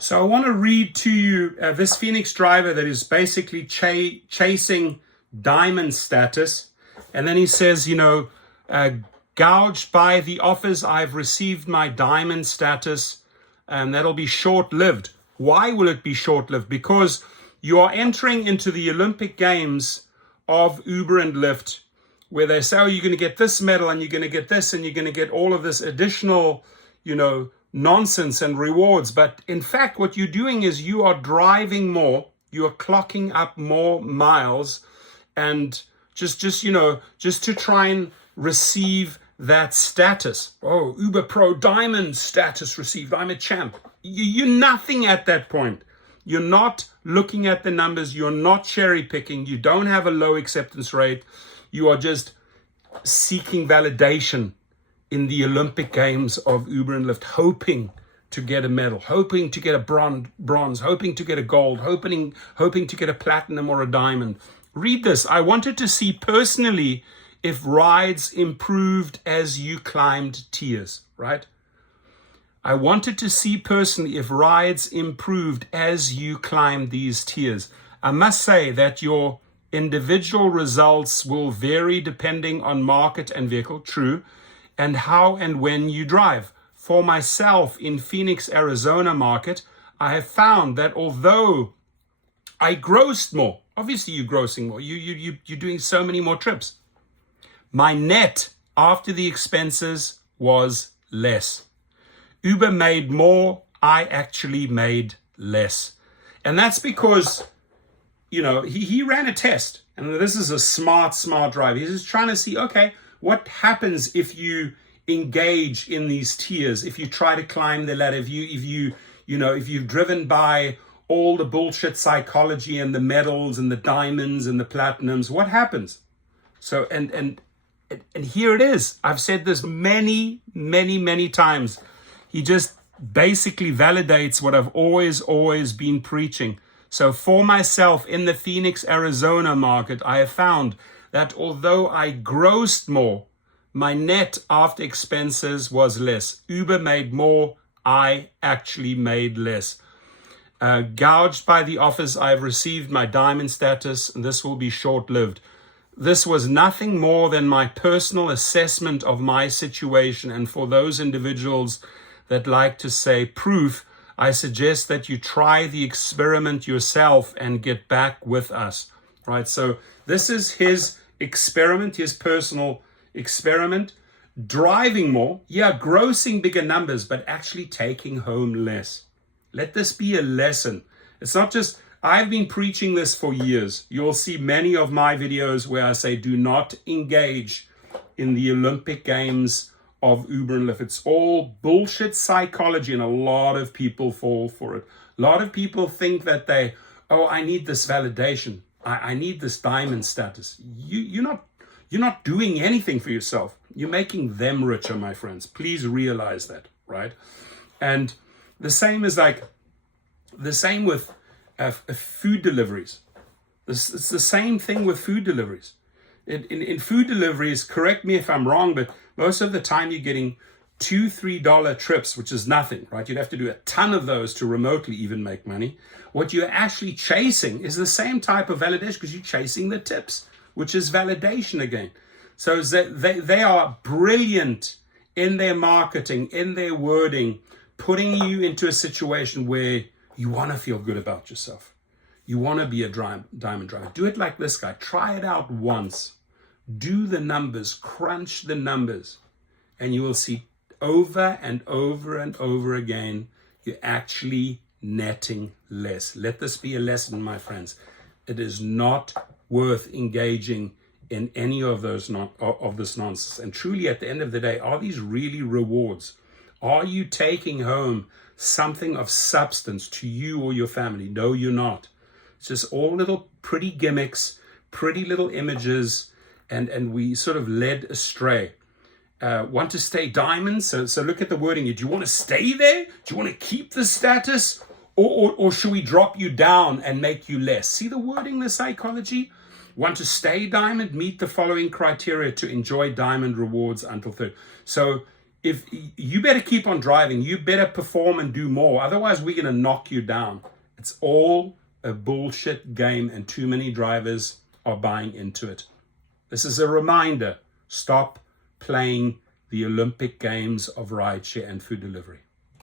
So I want to read to you this Phoenix driver that is basically chasing diamond status. And then he says, gouged by the offers, I've received my diamond status, and that'll be short-lived. Why will it be short-lived? Because you are entering into the Olympic Games of Uber and Lyft, where they say, oh, you're going to get this medal, and you're going to get this, and you're going to get all of this additional, nonsense and rewards. But in fact, what you're doing is you are driving more, you are clocking up more miles, and just to try and receive that status. Oh, Uber Pro Diamond status received. I'm a champ. You're nothing at that point. You're not looking at the numbers. You're not cherry picking. You don't have a low acceptance rate. You are just seeking validation in the Olympic Games of Uber and Lyft, hoping to get a medal, hoping to get a bronze, hoping to get a gold, hoping to get a platinum or a diamond. Read this. I wanted to see personally if rides improved as you climbed tiers, right? I wanted to see personally if rides improved as you climbed these tiers. I must say that your individual results will vary depending on market and vehicle, true, and how and when you drive. For myself in Phoenix, Arizona market, I have found that although I grossed more, obviously you're grossing more, you're doing so many more trips, my net after the expenses was less. Uber made more, I actually made less. And that's because, he ran a test. And this is a smart driver. He's just trying to see, okay, what happens if you engage in these tiers, if you try to climb the ladder, if you've driven by all the bullshit psychology and the medals and the diamonds and the platinums, what happens? So, and here it is. I've said this many times. He just basically validates what I've always been preaching. So for myself in the Phoenix, Arizona market, I have found that although I grossed more, my net after expenses was less. Uber made more, I actually made less. Gouged by the offers, I've received my diamond status, and this will be short-lived. This was nothing more than my personal assessment of my situation, and for those individuals that like to say proof, I suggest that you try the experiment yourself and get back with us, right? So this is his experiment, his personal experiment. Driving more, grossing bigger numbers, but actually taking home less. Let this be a lesson. It's not just, I've been preaching this for years. You'll see many of my videos where I say, do not engage in the Olympic Games of Uber and Lyft. It's all bullshit psychology, and a lot of people fall for it. A lot of people think that I need this validation. I need this diamond status. You're not doing anything for yourself. You're making them richer, my friends. Please realize that, right? And the same with food deliveries. It's the same thing with food deliveries. In food deliveries, correct me if I'm wrong, but most of the time you're getting $2-3 trips, which is nothing, right? You'd have to do a ton of those to remotely even make money. What you're actually chasing is the same type of validation, because you're chasing the tips, which is validation again. So they are brilliant in their marketing, in their wording, putting you into a situation where you want to feel good about yourself. You want to be a diamond driver. Do it like this guy. Try it out once. Do the numbers, crunch the numbers, and you will see over and over and over again, you're actually netting less. Let this be a lesson, my friends. It is not worth engaging in any of this nonsense. And truly, at the end of the day, are these really rewards? Are you taking home something of substance to you or your family? No, you're not. It's just all little pretty gimmicks, pretty little images, and we sort of led astray. Want to stay diamond? So look at the wording. Do you want to stay there? Do you want to keep the status? Or should we drop you down and make you less? See the wording, the psychology? Want to stay diamond? Meet the following criteria to enjoy diamond rewards until third. So if you better keep on driving, you better perform and do more. Otherwise, we're going to knock you down. It's all a bullshit game, and too many drivers are buying into it. This is a reminder. Stop playing the Olympic Games of rideshare and food delivery.